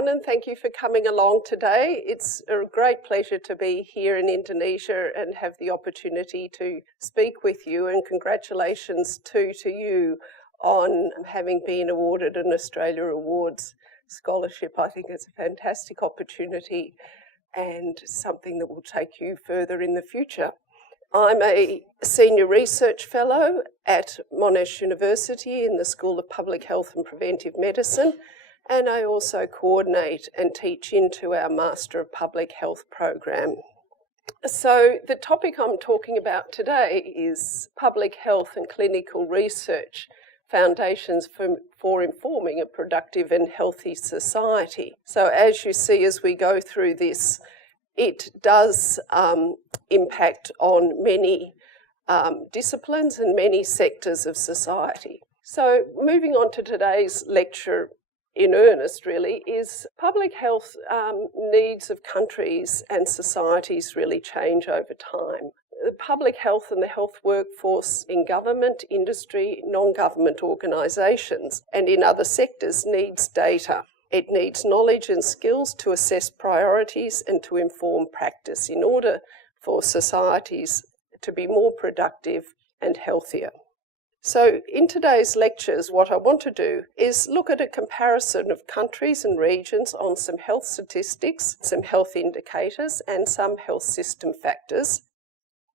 everyone, and thank you for coming along today. It's a great pleasure to be here in Indonesia and have the opportunity to speak with you, and congratulations to you on having been awarded an Australia Awards scholarship. I think it's a fantastic opportunity and something that will take you further in the future. I'm a Senior Research Fellow at Monash University in the School of Public Health and Preventive Medicine, and I also coordinate and teach into our Master of Public Health program. So the topic I'm talking about today is public health and clinical research, foundations for informing a productive and healthy society. So as you see as we go through this, it does impact on many disciplines and many sectors of society. So moving on to today's lecture in earnest really is public health needs of countries and societies really change over time. The public health and the health workforce in government, industry, non-government organisations and in other sectors needs data. It needs knowledge and skills to assess priorities and to inform practice in order for societies to be more productive and healthier. So in today's lectures, what I want to do is look at a comparison of countries and regions on some health statistics, some health indicators and some health system factors,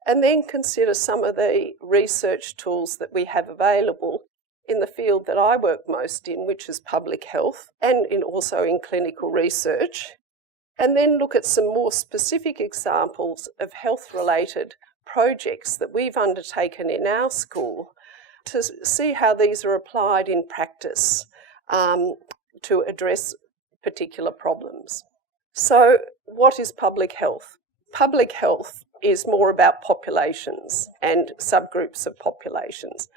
and then consider some of the research tools that we have available in the field that I work most in, which is public health, and also in clinical research, and then look at some more specific examples of health-related projects that we've undertaken in our school to see how these are applied in practice to address particular problems. So what is public health? Public health is more about populations and subgroups of populations.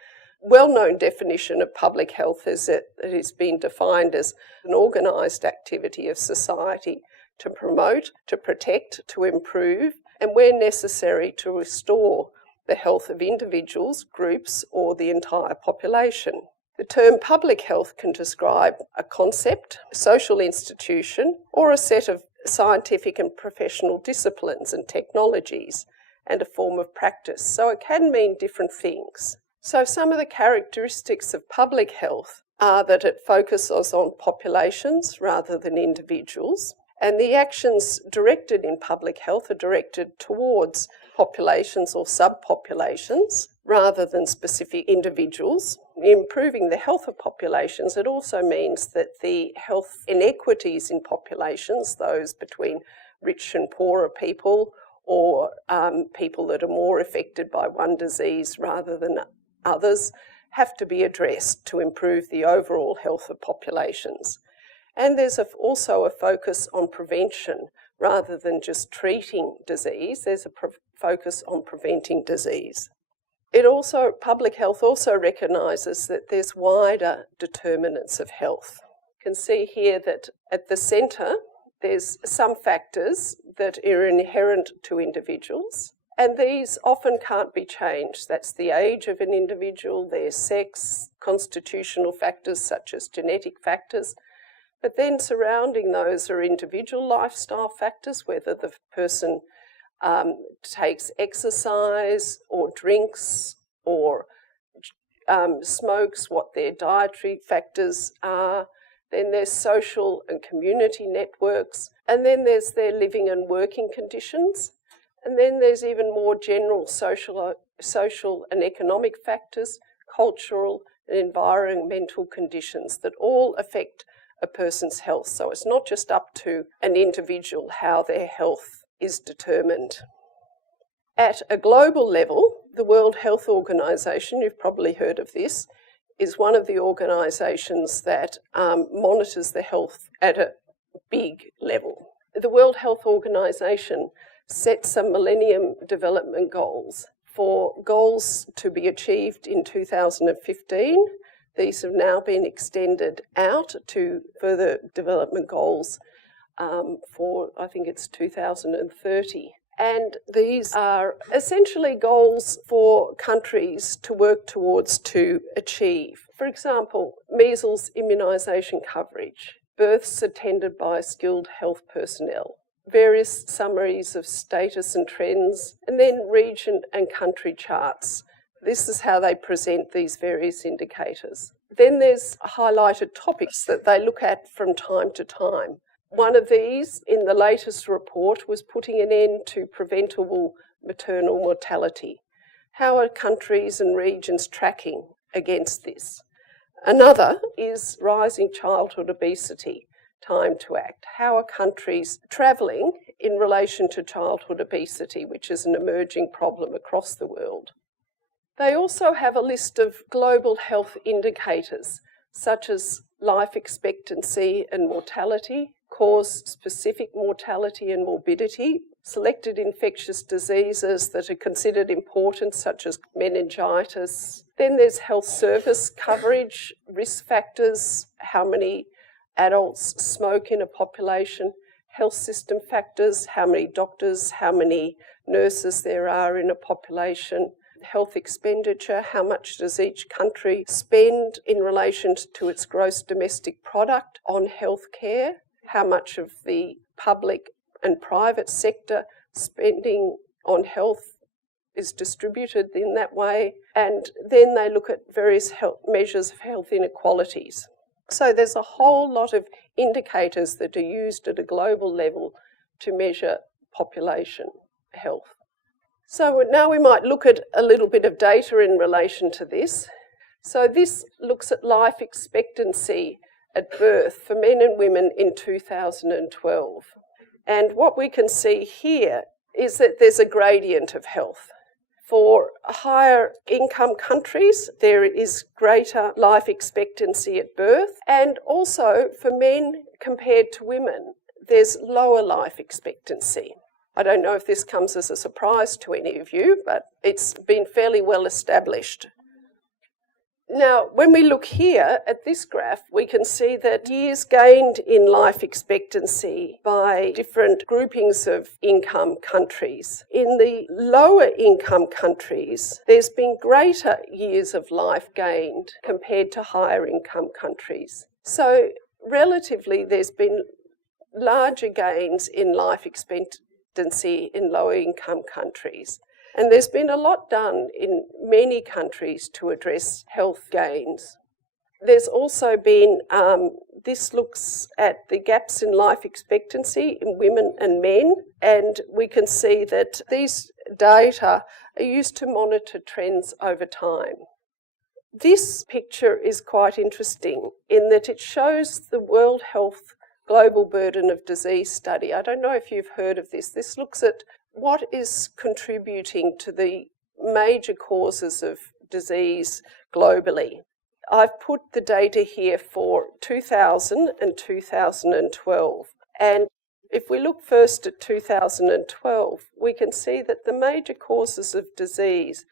Well-known definition of public health is that it has been defined as an organised activity of society to promote, to protect, to improve, and where necessary to restore the health of individuals, groups, or the entire population. The term public health can describe a concept, a social institution, or a set of scientific and professional disciplines and technologies, and a form of practice. So it can mean different things. So some of the characteristics of public health are that it focuses on populations rather than individuals, and the actions directed in public health are directed towards populations or subpopulations rather than specific individuals. Improving the health of populations, it also means that the health inequities in populations, those between rich and poorer people or people that are more affected by one disease rather than others, have to be addressed to improve the overall health of populations. And there's also a focus on prevention rather than just treating disease. There's a focus on preventing disease. Public health also recognises that there's wider determinants of health. You can see here that at the centre, there's some factors that are inherent to individuals, and these often can't be changed. That's the age of an individual, their sex, constitutional factors such as genetic factors. But then surrounding those are individual lifestyle factors, whether the person takes exercise or drinks or smokes, what their dietary factors are. Then there's social and community networks. And then there's their living and working conditions. And then there's even more general social and economic factors, cultural and environmental conditions that all affect a person's health. So it's not just up to an individual how their health is determined. At a global level, the World Health Organization, you've probably heard of this, is one of the organisations that monitors the health at a big level. The World Health Organization set some Millennium Development Goals for goals to be achieved in 2015. These have now been extended out to further development goals for, I think it's 2030. And these are essentially goals for countries to work towards to achieve. For example, measles immunisation coverage. births attended by skilled health personnel, various summaries of status and trends, and then region and country charts. This is how they present these various indicators. Then there's highlighted topics that they look at from time to time. One of these in the latest report was putting an end to preventable maternal mortality. How are countries and regions tracking against this? Another is rising childhood obesity, time to act. How are countries travelling in relation to childhood obesity, which is an emerging problem across the world? They also have a list of global health indicators, such as life expectancy and mortality, cause-specific mortality and morbidity, selected infectious diseases that are considered important, such as meningitis. Then there's health service coverage, risk factors, how many adults smoke in a population, health system factors, how many doctors, how many nurses there are in a population, health expenditure, how much does each country spend in relation to its gross domestic product on healthcare, how much of the public and private sector spending on health is distributed in that way, and then they look at various health measures of health inequalities. So there's a whole lot of indicators that are used at a global level to measure population health. So now we might look at a little bit of data in relation to this. So this looks at life expectancy at birth for men and women in 2012. And what we can see here is that there's a gradient of health. For higher income countries, there is greater life expectancy at birth, and also for men compared to women, there's lower life expectancy. I don't know if this comes as a surprise to any of you, but it's been fairly well established. Now, when we look here at this graph, we can see that years gained in life expectancy by different groupings of income countries. In the lower income countries, there's been greater years of life gained compared to higher income countries. So relatively, there's been larger gains in life expectancy in lower income countries. And there's been a lot done in many countries to address health gains. There's also been, this looks at the gaps in life expectancy in women and men, and we can see that these data are used to monitor trends over time. This picture is quite interesting in that it shows the World Health Global Burden of Disease study. I don't know if you've heard of this. This looks at what is contributing to the major causes of disease globally. I've put the data here for 2000 and 2012. And if we look first at 2012, we can see that the major causes of disease,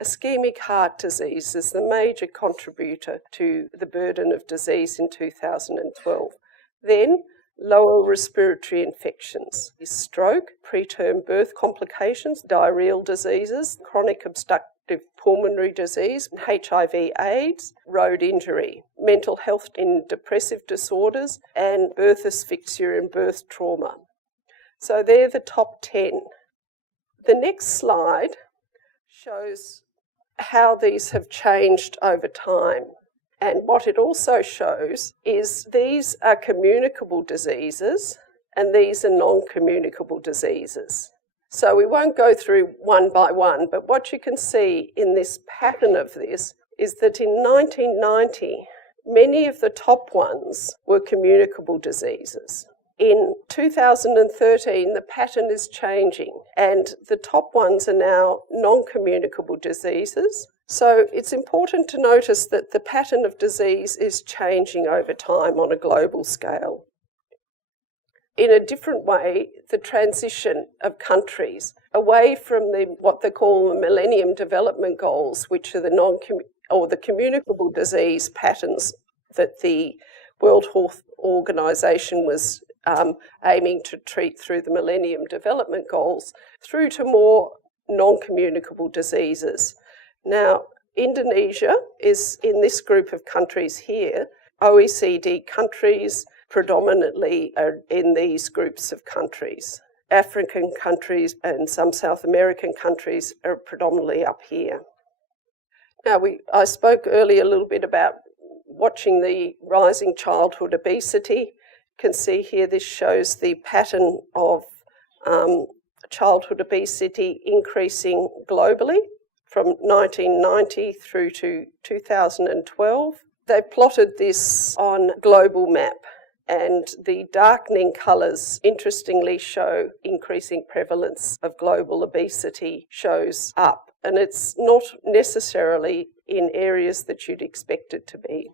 ischemic heart disease is the major contributor to the burden of disease in 2012. Then lower respiratory infections, stroke, preterm birth complications, diarrheal diseases, chronic obstructive pulmonary disease, HIV/AIDS, road injury, mental health in depressive disorders, and birth asphyxia and birth trauma. So they're the top 10. The next slide shows how these have changed over time. And what it also shows is these are communicable diseases and these are non-communicable diseases. So we won't go through one by one, but what you can see in this pattern of this is that in 1990, many of the top ones were communicable diseases. In 2013, the pattern is changing and the top ones are now non-communicable diseases. So it's important to notice that the pattern of disease is changing over time on a global scale. In a different way, the transition of countries away from what they call the Millennium Development Goals, which are the communicable disease patterns that the World Health Organization was aiming to treat through the Millennium Development Goals, through to more non-communicable diseases. Now, Indonesia is in this group of countries here, OECD countries, predominantly are in these groups of countries. African countries and some South American countries are predominantly up here. Now, I spoke earlier a little bit about watching the rising childhood obesity. You can see here this shows the pattern of childhood obesity increasing globally from 1990 through to 2012. They plotted this on a global map, and the darkening colours interestingly show increasing prevalence of global obesity shows up, and it's not necessarily in areas that you'd expect it to be.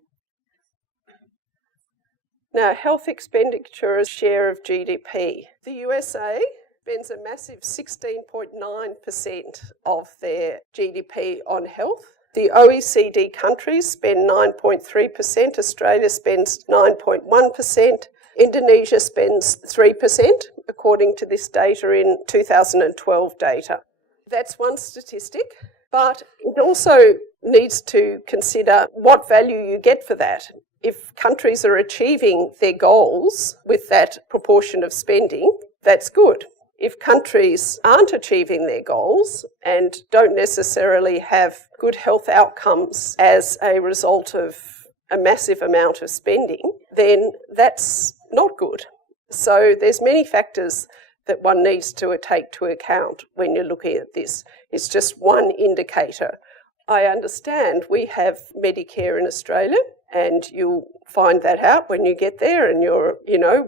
Now, health expenditure as share of GDP. The USA spends a massive 16.9% of their GDP on health. The OECD countries spend 9.3%, Australia spends 9.1%, Indonesia spends 3%, according to this data in 2012 data. That's one statistic, but it also needs to consider what value you get for that. If countries are achieving their goals with that proportion of spending, that's good. If countries aren't achieving their goals and don't necessarily have good health outcomes as a result of a massive amount of spending, then that's not good. So there's many factors that one needs to take to account when you're looking at this. It's just one indicator. I understand we have Medicare in Australia, and you'll find that out when you get there and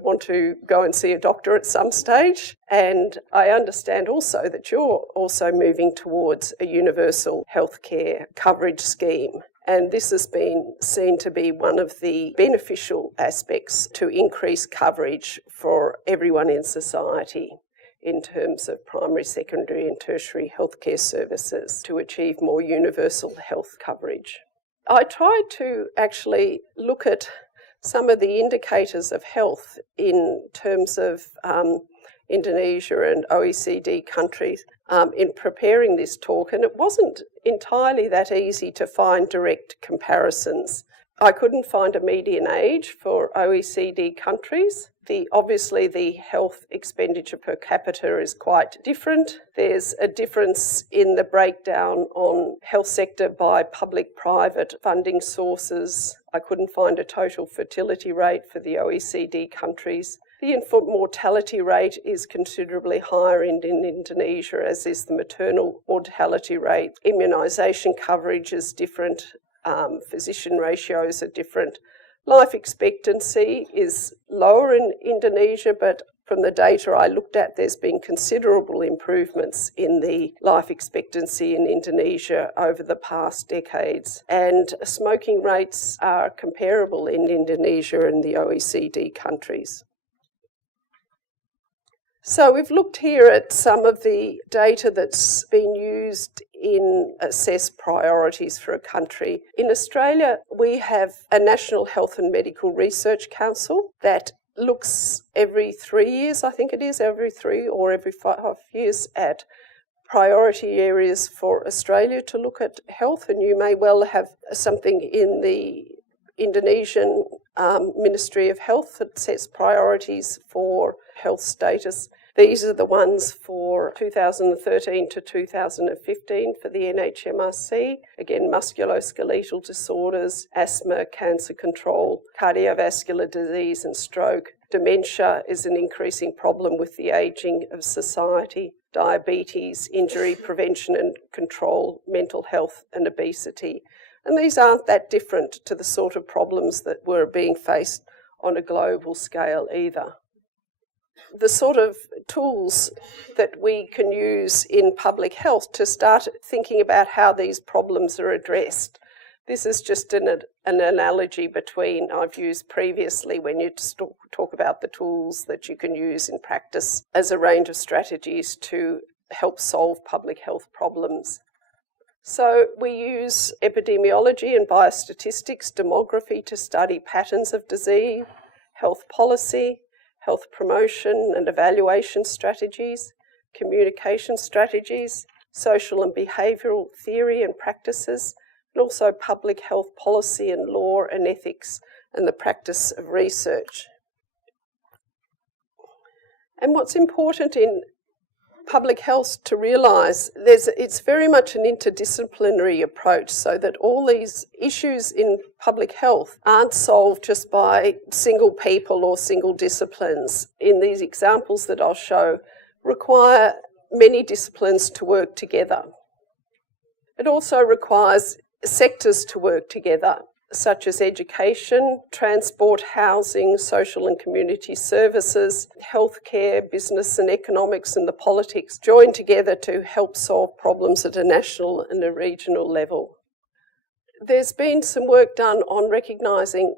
want to go and see a doctor at some stage. And I understand also that you're also moving towards a universal healthcare coverage scheme. And this has been seen to be one of the beneficial aspects to increase coverage for everyone in society in terms of primary, secondary and tertiary healthcare services to achieve more universal health coverage. I tried to actually look at some of the indicators of health in terms of Indonesia and OECD countries in preparing this talk, and it wasn't entirely that easy to find direct comparisons. I couldn't find a median age for OECD countries. Obviously, the health expenditure per capita is quite different. There's a difference in the breakdown on health sector by public-private funding sources. I couldn't find a total fertility rate for the OECD countries. The infant mortality rate is considerably higher in Indonesia, as is the maternal mortality rate. Immunisation coverage is different. Physician ratios are different. Life expectancy is lower in Indonesia, but from the data I looked at, there's been considerable improvements in the life expectancy in Indonesia over the past decades. And smoking rates are comparable in Indonesia and the OECD countries. So we've looked here at some of the data that's been used in assess priorities for a country. In Australia, we have a National Health and Medical Research Council that looks every 3 years, I think it is, every 3 or every 5 years at priority areas for Australia to look at health, and you may well have something in the Indonesian Ministry of Health that sets priorities for health status. These are the ones for 2013 to 2015 for the NHMRC. Again, musculoskeletal disorders, asthma, cancer control, cardiovascular disease and stroke. Dementia is an increasing problem with the ageing of society. Diabetes, injury prevention and control, mental health and obesity. And these aren't that different to the sort of problems that were being faced on a global scale either. The sort of tools that we can use in public health to start thinking about how these problems are addressed. This is just an analogy between I've used previously when you talk about the tools that you can use in practice as a range of strategies to help solve public health problems. So we use epidemiology and biostatistics, demography to study patterns of disease, health policy, health promotion and evaluation strategies, communication strategies, social and behavioural theory and practices, and also public health policy and law and ethics and the practice of research. And what's important in public health to realise, it's very much an interdisciplinary approach, so that all these issues in public health aren't solved just by single people or single disciplines. In these examples that I'll show, require many disciplines to work together. It also requires sectors to work together, such as education, transport, housing, social and community services, healthcare, business and economics and the politics join together to help solve problems at a national and a regional level. There's been some work done on recognising,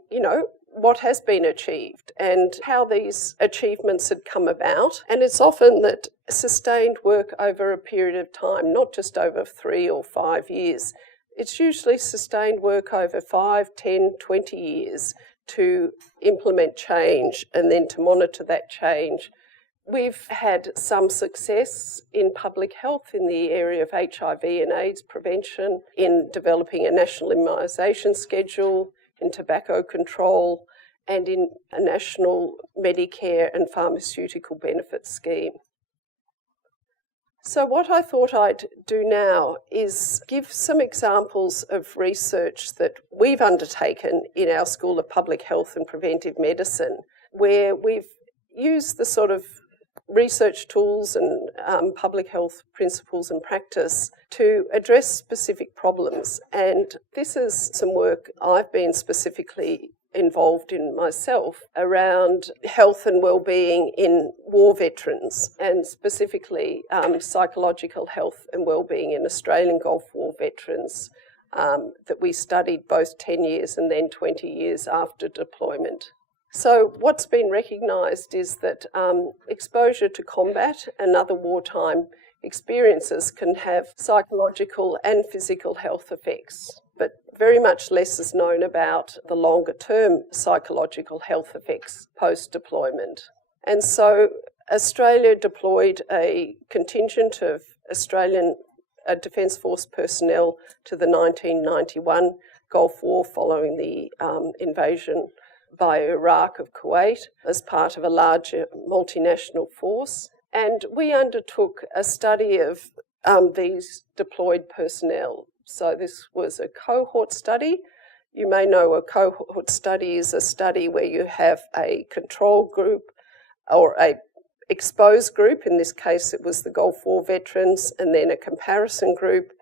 what has been achieved and how these achievements had come about. And it's often that sustained work over a period of time, not just over 3 or 5 years. It's usually sustained work over 5, 10, 20 years to implement change and then to monitor that change. We've had some success in public health in the area of HIV and AIDS prevention, in developing a national immunisation schedule, in tobacco control, and in a national Medicare and pharmaceutical benefits scheme. So what I thought I'd do now is give some examples of research that we've undertaken in our School of Public Health and Preventive Medicine, where we've used the sort of research tools and public health principles and practice to address specific problems. And this is some work I've been specifically involved in myself around health and well-being in war veterans, and specifically psychological health and well-being in Australian Gulf War veterans that we studied both 10 years and then 20 years after deployment. So what's been recognised is that exposure to combat and other wartime experiences can have psychological and physical health effects, but very much less is known about the longer-term psychological health effects post-deployment. And so Australia deployed a contingent of Australian Defence Force personnel to the 1991 Gulf War following the invasion by Iraq of Kuwait as part of a larger multinational force. And we undertook a study of these deployed personnel. So this was a cohort study. You may know a cohort study is a study where you have a control group or a exposed group. In this case, it was the Gulf War veterans, and then a comparison group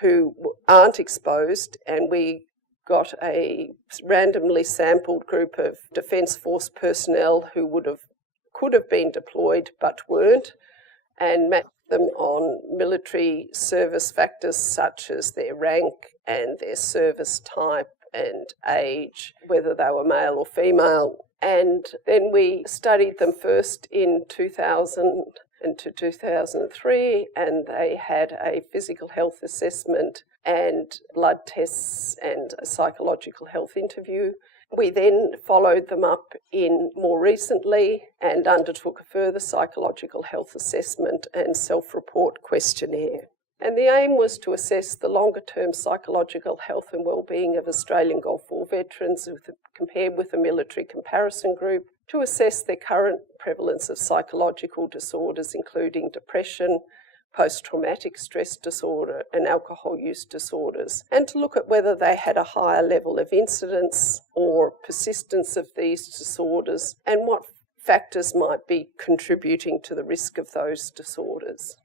who aren't exposed, and we got a randomly sampled group of Defence Force personnel who could have been deployed but weren't, and matched them on military service factors such as their rank and their service type and age, whether they were male or female. And then we studied them first in 2000 and to 2003, and they had a physical health assessment and blood tests and a psychological health interview. We then followed them up in more recently and undertook a further psychological health assessment and self-report questionnaire. And the aim was to assess the longer-term psychological health and well-being of Australian Gulf War veterans compared with a military comparison group, to assess their current prevalence of psychological disorders, including depression, post-traumatic stress disorder and alcohol use disorders, and to look at whether they had a higher level of incidence or persistence of these disorders and what factors might be contributing to the risk of those disorders.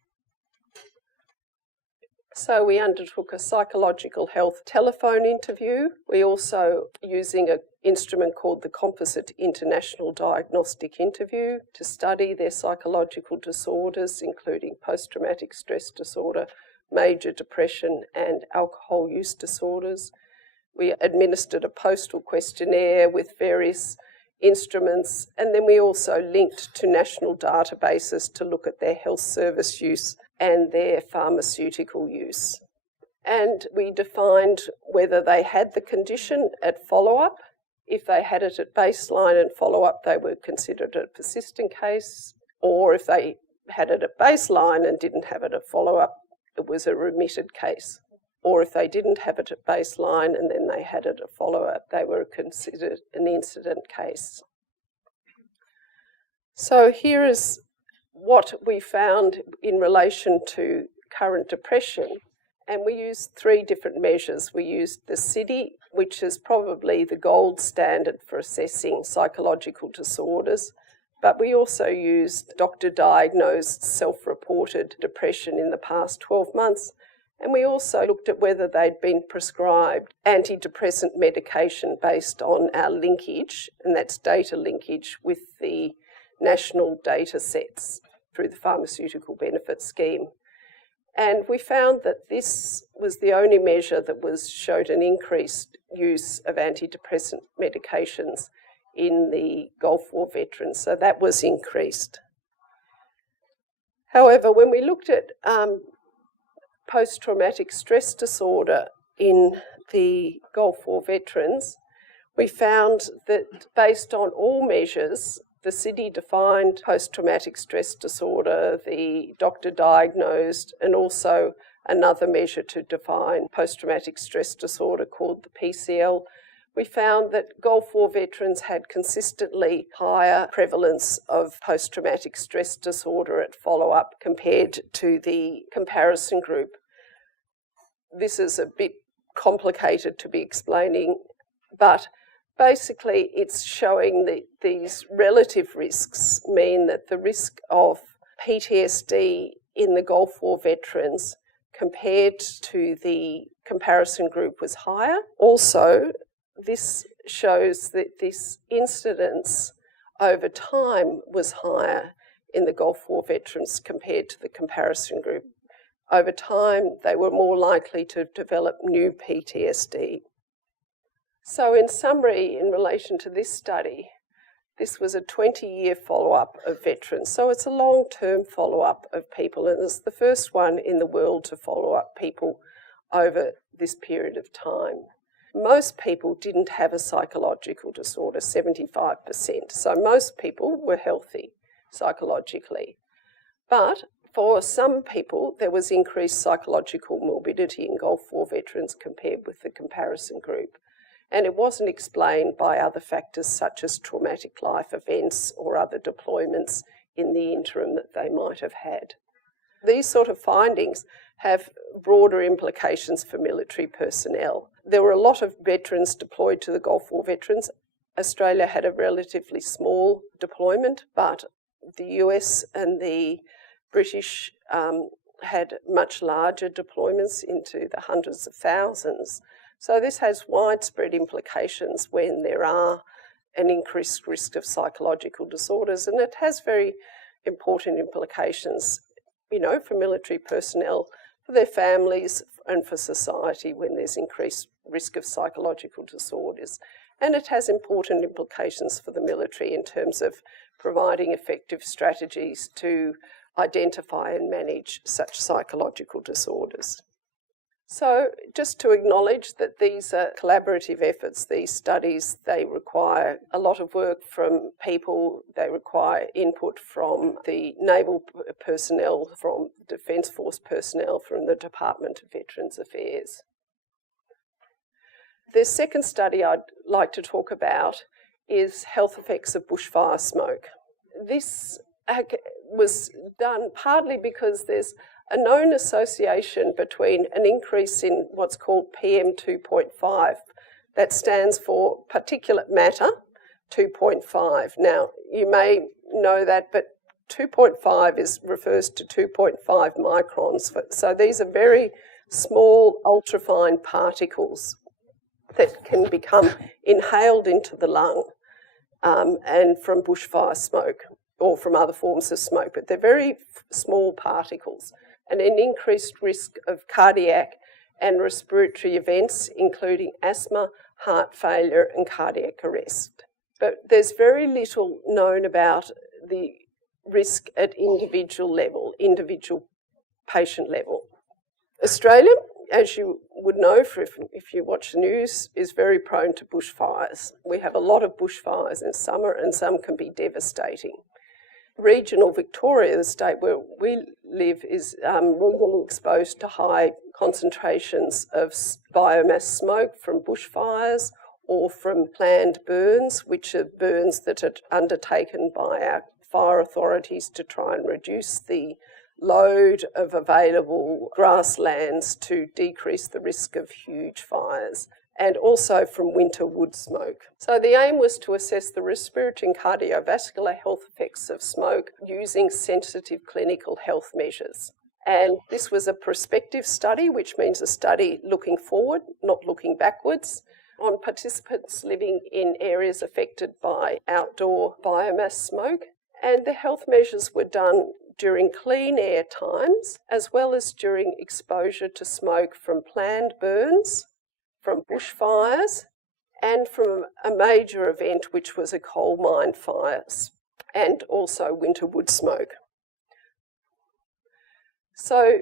So we undertook a psychological health telephone interview. We also, using an instrument called the Composite International Diagnostic Interview, to study their psychological disorders, including post-traumatic stress disorder, major depression and alcohol use disorders. We administered a postal questionnaire with various instruments, and then we also linked to national databases to look at their health service use and their pharmaceutical use. And we defined whether they had the condition at follow-up. If they had it at baseline and follow-up, they were considered a persistent case, or if they had it at baseline and didn't have it at follow-up, it was a remitted case. Or if they didn't have it at baseline and then they had it at follow-up, they were considered an incident case. So here is what we found in relation to current depression, and we used 3 different measures. We used the CIDI, which is probably the gold standard for assessing psychological disorders, but we also used doctor-diagnosed self-reported depression in the past 12 months, and we also looked at whether they'd been prescribed antidepressant medication based on our linkage, and that's data linkage with the national data sets through the Pharmaceutical Benefit Scheme. And we found that this was the only measure that showed an increased use of antidepressant medications in the Gulf War veterans, so that was increased. However, when we looked at post-traumatic stress disorder in the Gulf War veterans, we found that based on all measures, the CIDI defined post-traumatic stress disorder, the doctor-diagnosed, and also another measure to define post-traumatic stress disorder called the PCL, we found that Gulf War veterans had consistently higher prevalence of post-traumatic stress disorder at follow-up compared to the comparison group. This is a bit complicated to be explaining, but basically it's showing that these relative risks mean that the risk of PTSD in the Gulf War veterans compared to the comparison group was higher. Also, this shows that this incidence over time was higher in the Gulf War veterans compared to the comparison group. Over time, they were more likely to develop new PTSD. So in summary, in relation to this study, this was a 20-year follow-up of veterans. So it's a long-term follow-up of people, and it's the first one in the world to follow up people over this period of time. Most people didn't have a psychological disorder, 75%. So most people were healthy psychologically. But for some people, there was increased psychological morbidity in Gulf War veterans compared with the comparison group. And it wasn't explained by other factors such as traumatic life events or other deployments in the interim that they might have had. These sort of findings have broader implications for military personnel. There were a lot of veterans deployed to the Gulf War veterans. Australia had a relatively small deployment, but the US and the British had much larger deployments into the hundreds of thousands. So this has widespread implications when there are an increased risk of psychological disorders, and it has very important implications, for military personnel, for their families and for society when there's increased risk of psychological disorders. And it has important implications for the military in terms of providing effective strategies to identify and manage such psychological disorders. So just to acknowledge that these are collaborative efforts, these studies, they require a lot of work from people, they require input from the naval personnel, from Defence Force personnel, from the Department of Veterans Affairs. The second study I'd like to talk about is health effects of bushfire smoke. This was done partly because there's a known association between an increase in what's called PM2.5. That stands for particulate matter 2.5. Now, you may know that, but 2.5 refers to 2.5 microns. So these are very small, ultrafine particles that can become inhaled into the lung and from bushfire smoke or from other forms of smoke, but they're very small particles and an increased risk of cardiac and respiratory events, including asthma, heart failure and cardiac arrest. But there's very little known about the risk at individual level, individual patient level. Australia, as you would know if you watch the news, is very prone to bushfires. We have a lot of bushfires in summer and some can be devastating. Regional Victoria, the state where we live, is regularly exposed to high concentrations of biomass smoke from bushfires or from planned burns, which are burns that are undertaken by our fire authorities to try and reduce the load of available grasslands to decrease the risk of huge fires, and also from winter wood smoke. So the aim was to assess the respiratory and cardiovascular health effects of smoke using sensitive clinical health measures. And this was a prospective study, which means a study looking forward, not looking backwards, on participants living in areas affected by outdoor biomass smoke. And the health measures were done during clean air times, as well as during exposure to smoke from planned burns, from bushfires, and from a major event which was a coal mine fires, and also winter wood smoke. So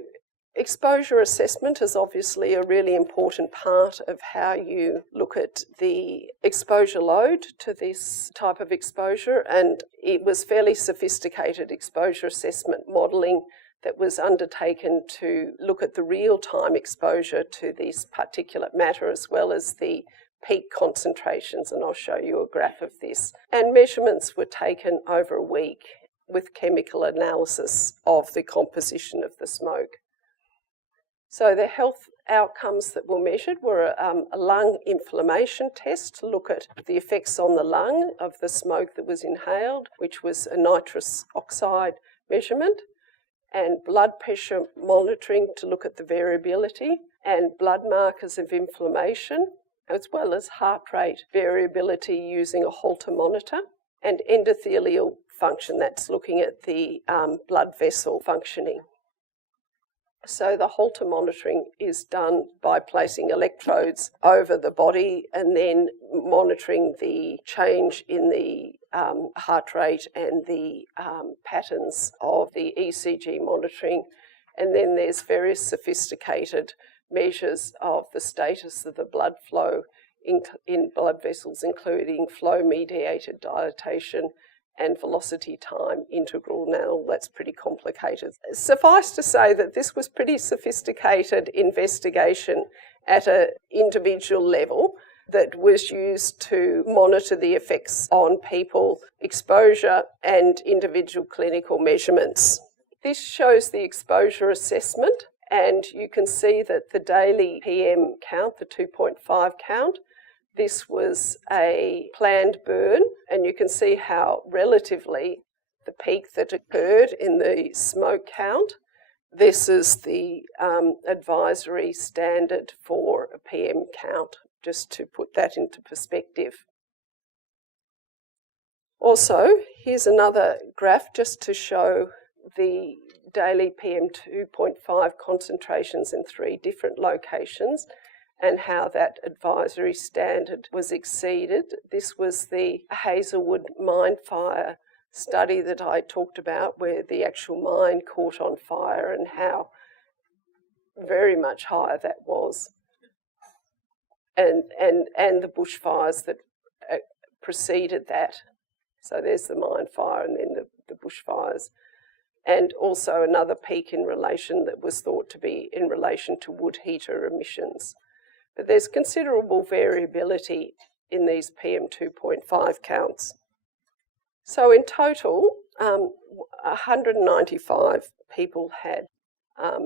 exposure assessment is obviously a really important part of how you look at the exposure load to this type of exposure, and it was fairly sophisticated exposure assessment modelling that was undertaken to look at the real-time exposure to this particulate matter as well as the peak concentrations, and I'll show you a graph of this. And measurements were taken over a week with chemical analysis of the composition of the smoke. So the health outcomes that were measured were a lung inflammation test to look at the effects on the lung of the smoke that was inhaled, which was a nitrous oxide measurement, and blood pressure monitoring to look at the variability, and blood markers of inflammation, as well as heart rate variability using a Holter monitor, and endothelial function, that's looking at the blood vessel functioning. So the Holter monitoring is done by placing electrodes over the body and then monitoring the change in the heart rate and the patterns of the ECG monitoring. And then there's various sophisticated measures of the status of the blood flow in blood vessels, including flow-mediated dilatation and velocity time integral. Now, that's pretty complicated. Suffice to say that this was pretty sophisticated investigation at an individual level that was used to monitor the effects on people, exposure and individual clinical measurements. This shows the exposure assessment, and you can see that the daily PM count, the 2.5 count, this was a planned burn, and you can see how relatively the peak that occurred in the smoke count. This is the advisory standard for a PM count, just to put that into perspective. Also, here's another graph just to show the daily PM 2.5 concentrations in 3 different locations and how that advisory standard was exceeded. This was the Hazelwood mine fire study that I talked about, where the actual mine caught on fire and how very much higher that was. And the bushfires that preceded that. So there's the mine fire and then the bushfires. And also another peak in relation that was thought to be in relation to wood heater emissions. But there's considerable variability in these PM 2.5 counts. So in total, 195 people had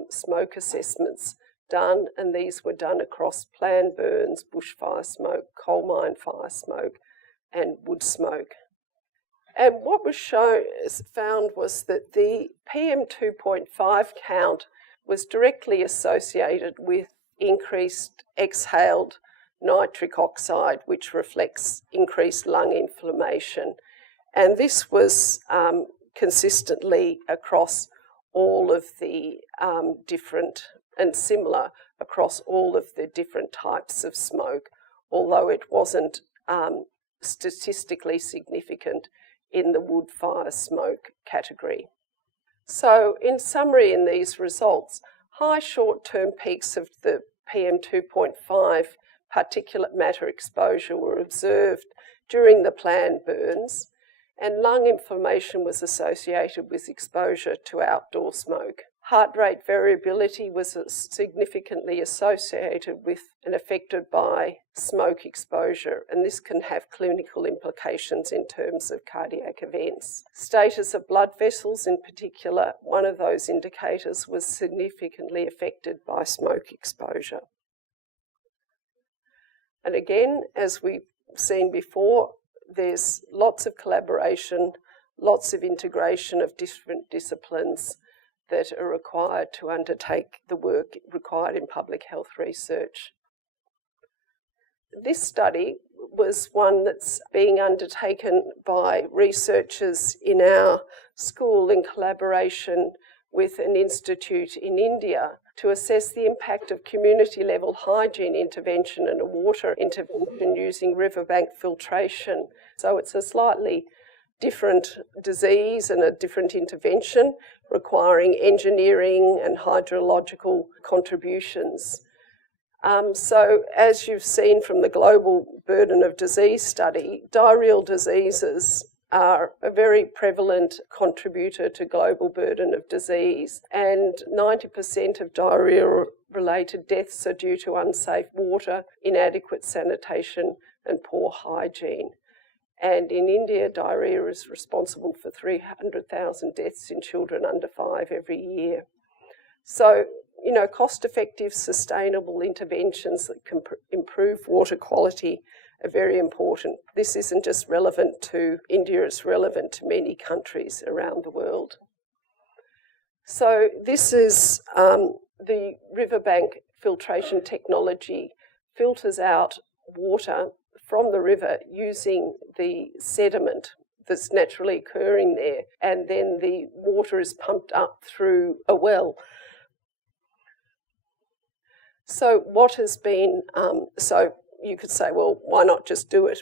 smoke assessments done, and these were done across planned burns, bushfire smoke, coal mine fire smoke, and wood smoke. And what was found was that the PM 2.5 count was directly associated with increased exhaled nitric oxide, which reflects increased lung inflammation. And this was consistently across all of the different and similar across all of the different types of smoke, although it wasn't statistically significant in the wood fire smoke category. So in summary, in these results, high short-term peaks of the PM 2.5 particulate matter exposure were observed during the planned burns, and lung inflammation was associated with exposure to outdoor smoke. Heart rate variability was significantly associated with and affected by smoke exposure, and this can have clinical implications in terms of cardiac events. Status of blood vessels in particular, one of those indicators, was significantly affected by smoke exposure. And again, as we've seen before, there's lots of collaboration, lots of integration of different disciplines that are required to undertake the work required in public health research. This study was one that's being undertaken by researchers in our school in collaboration with an institute in India to assess the impact of community-level hygiene intervention and a water intervention using riverbank filtration. So it's a slightly different disease and a different intervention requiring engineering and hydrological contributions. So as you've seen from the Global Burden of Disease study, diarrheal diseases are a very prevalent contributor to global burden of disease, and 90% of diarrhea-related deaths are due to unsafe water, inadequate sanitation and poor hygiene. And in India, diarrhea is responsible for 300,000 deaths in children under 5 every year. So, cost-effective, sustainable interventions that can improve water quality are very important. This isn't just relevant to India, it's relevant to many countries around the world. So this is the riverbank filtration technology, filters out water from the river using the sediment that's naturally occurring there, and then the water is pumped up through a well. So what has been, so you could say, well, why not just do it?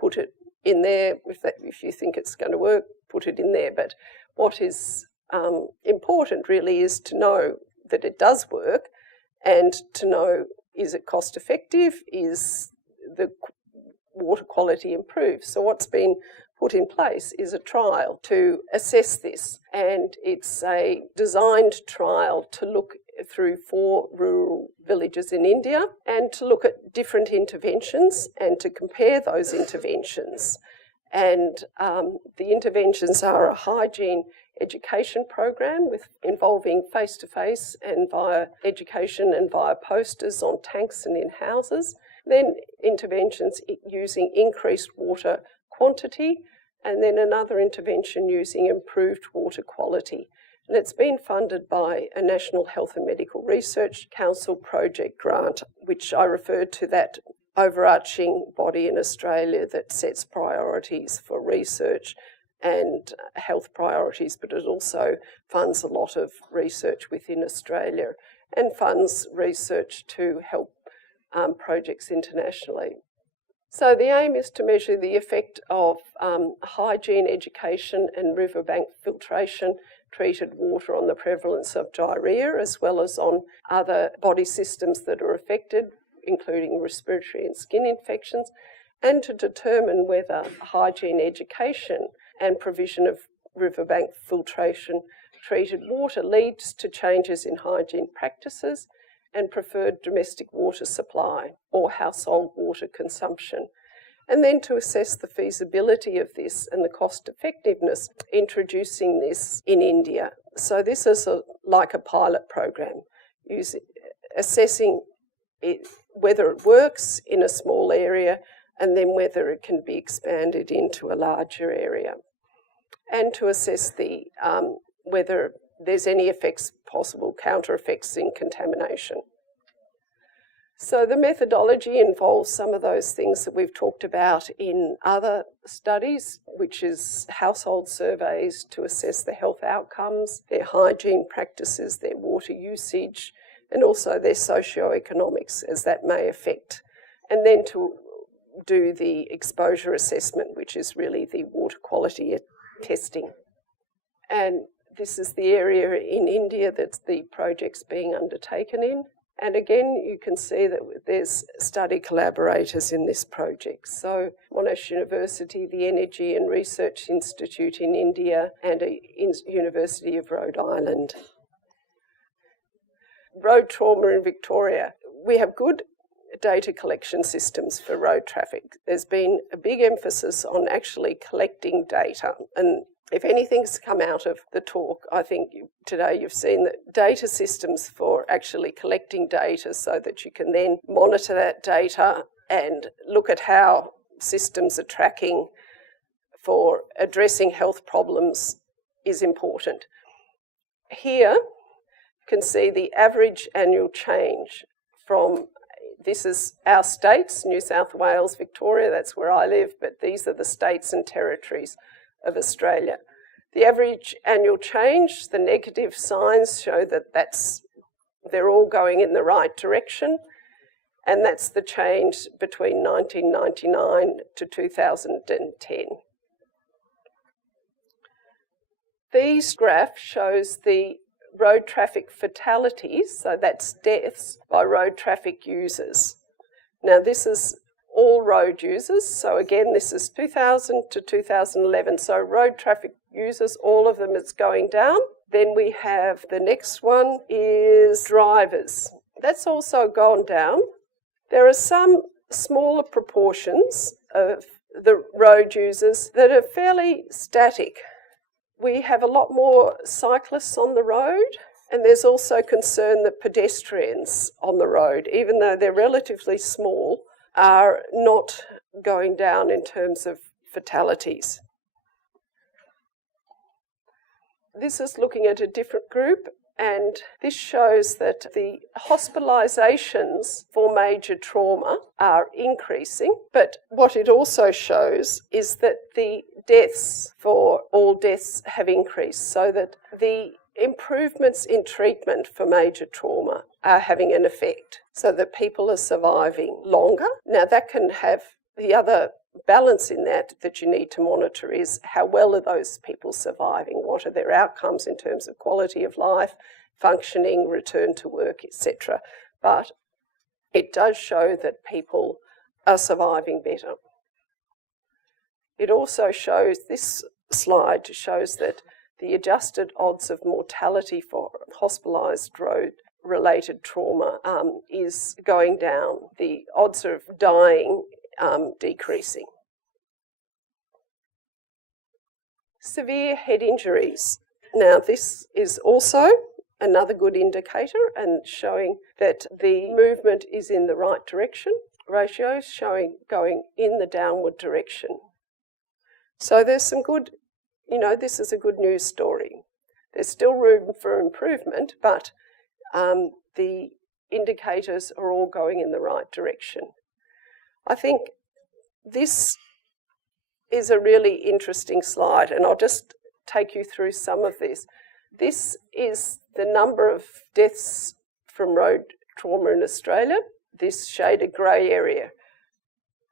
Put it in there. If you think it's going to work, put it in there. But what is important really is to know that it does work, and to know, is it cost effective? Is the water quality improved? So what's been put in place is a trial to assess this, and it's a designed trial to look through 4 rural villages in India and to look at different interventions and to compare those interventions. And the interventions are a hygiene education program involving face-to-face and via education and via posters on tanks and in houses. Then interventions using increased water quantity, and then another intervention using improved water quality. And it's been funded by a National Health and Medical Research Council project grant, which I referred to, that overarching body in Australia that sets priorities for research and health priorities, but it also funds a lot of research within Australia and funds research to help projects internationally. So the aim is to measure the effect of hygiene education and riverbank filtration treated water on the prevalence of diarrhoea, as well as on other body systems that are affected, including respiratory and skin infections, and to determine whether hygiene education and provision of riverbank filtration treated water leads to changes in hygiene practices and preferred domestic water supply or household water consumption, and then to assess the feasibility of this and the cost effectiveness introducing this in India. So this is like a pilot program, assessing whether it works in a small area and then whether it can be expanded into a larger area, and to assess whether there's any possible counter effects in contamination. So the methodology involves some of those things that we've talked about in other studies, which is household surveys to assess the health outcomes, their hygiene practices, their water usage, and also their socio-economics, as that may affect. And then to do the exposure assessment, which is really the water quality testing. And this is the area in India that the project's being undertaken in. And again, you can see that there's study collaborators in this project. So Monash University, the Energy and Research Institute in India, and a University of Rhode Island. road trauma in Victoria. We have good data collection systems for road traffic. There's been a big emphasis on actually collecting data, and if anything's come out of the talk, I think today you've seen that data systems for actually collecting data so that you can then monitor that data and look at how systems are tracking for addressing health problems is important. Here you can see the average annual change from, this is our states, New South Wales, Victoria, that's where I live, but these are the states and territories of Australia. The average annual change, the negative signs show that they're all going in the right direction, and that's the change between 1999 to 2010. These graphs shows the road traffic fatalities, so that's deaths by road traffic users. Now this is all road users, so again this is 2000 to 2011, so road traffic users, all of them is going down. Then we have the next one is drivers. That's also gone down. There are some smaller proportions of the road users that are fairly static. We have a lot more cyclists on the road, and there's also concern that pedestrians on the road, even though they're relatively small, are not going down in terms of fatalities. This is looking at a different group, and this shows that the hospitalisations for major trauma are increasing, but what it also shows is that the deaths for all deaths have increased, so that the improvements in treatment for major trauma are having an effect, so that people are surviving longer. Now that can have the other balance in that you need to monitor is how well are those people surviving, what are their outcomes in terms of quality of life, functioning, return to work, etc. But it does show that people are surviving better. It also shows, this slide shows that the adjusted odds of mortality for hospitalised road-related trauma is going down. The odds of dying decreasing. Severe head injuries. Now this is also another good indicator and showing that the movement is in the right direction. Ratios showing going in the downward direction. So there's some good, this is a good news story. There's still room for improvement, but the indicators are all going in the right direction. I think this is a really interesting slide, and I'll just take you through some of this. This is the number of deaths from road trauma in Australia, this shaded grey area.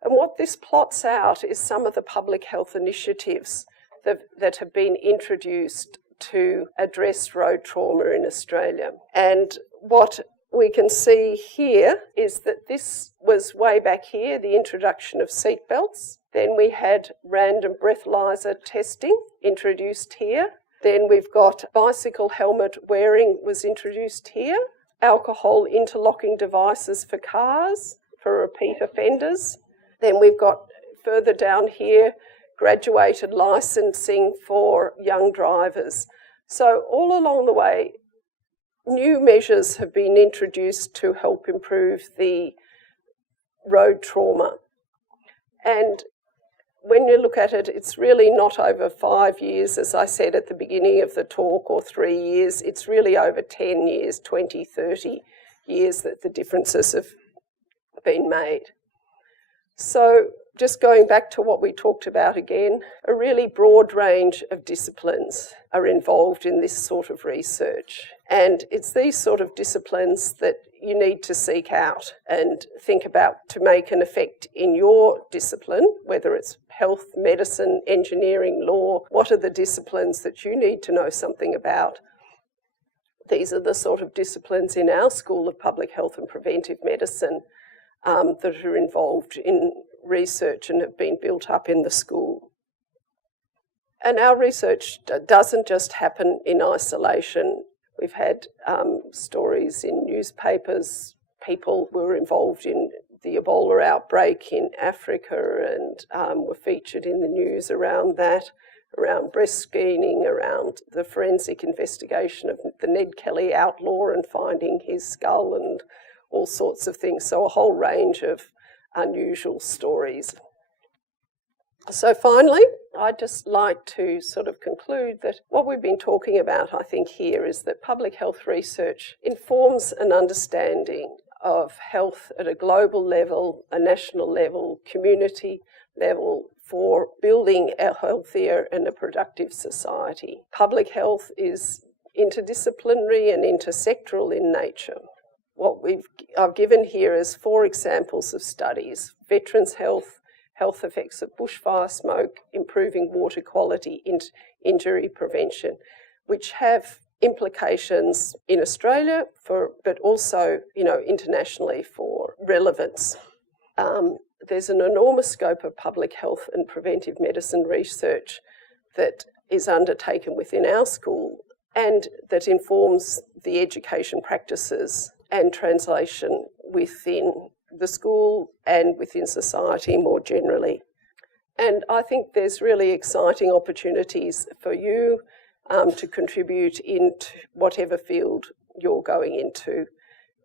And what this plots out is some of the public health initiatives that have been introduced to address road trauma in Australia. And what we can see here is that this was way back here, the introduction of seatbelts. Then we had random breathalyzer testing introduced here. Then we've got bicycle helmet wearing was introduced here. Alcohol interlocking devices for cars, for repeat offenders. Then we've got further down here, graduated licensing for young drivers. So all along the way, new measures have been introduced to help improve the road trauma. And when you look at it, it's really not over 5 years, as I said at the beginning of the talk, or 3 years. It's really over 10 years, 20, 30 years that the differences have been made. So just going back to what we talked about again, a really broad range of disciplines are involved in this sort of research. And it's these sort of disciplines that you need to seek out and think about to make an effect in your discipline, whether it's health, medicine, engineering, law. What are the disciplines that you need to know something about? These are the sort of disciplines in our School of Public Health and Preventive Medicine that are involved in research and have been built up in the school. And our research doesn't just happen in isolation. We've had stories in newspapers. People were involved in the Ebola outbreak in Africa and were featured in the news around that, around breast screening, around the forensic investigation of the Ned Kelly outlaw and finding his skull and all sorts of things. So a whole range of unusual stories. So finally, I'd just like to sort of conclude that what we've been talking about, I think, here is that public health research informs an understanding of health at a global level, a national level, community level, for building a healthier and a productive society. Public health is interdisciplinary and intersectoral in nature. What I've given here is 4 examples of studies: veterans' health, health effects of bushfire smoke, improving water quality, injury prevention, which have implications in Australia but also, internationally for relevance. There's an enormous scope of public health and preventive medicine research that is undertaken within our school and that informs the education practices and translation within the school and within society more generally. And I think there's really exciting opportunities for you to contribute into whatever field you're going into.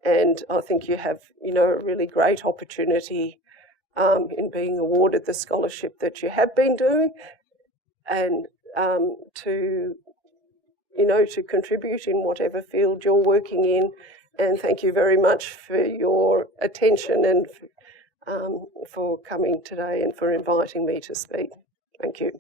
And I think you have, a really great opportunity in being awarded the scholarship that you have been doing and to contribute in whatever field you're working in. And thank you very much for your attention and for coming today and for inviting me to speak. Thank you.